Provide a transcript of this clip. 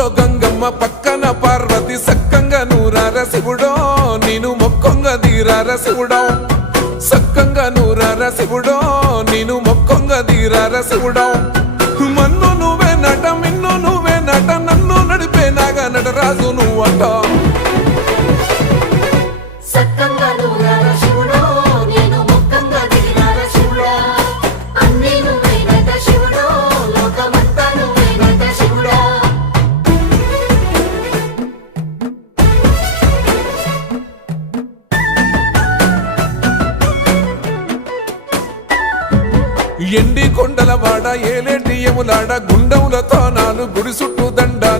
ఊర్లో గంగమ్మ పక్కన పార్వతి సక్కంగా నూరార శివుడో నేను మొక్కొంగ దీరార శివుడో సక్కంగా నూరార శివుడో నేను మొక్కొంగ దీరార శివుడో మన్ను నువ్వే నట మిన్ను నువ్వే నట నన్ను నడిపే నాగా నటరాజు నువ్వంట ఎండి కొండల వాడ ఏలేటి యములాడ గుండములతో నాలు గుడి చుట్టూ దండ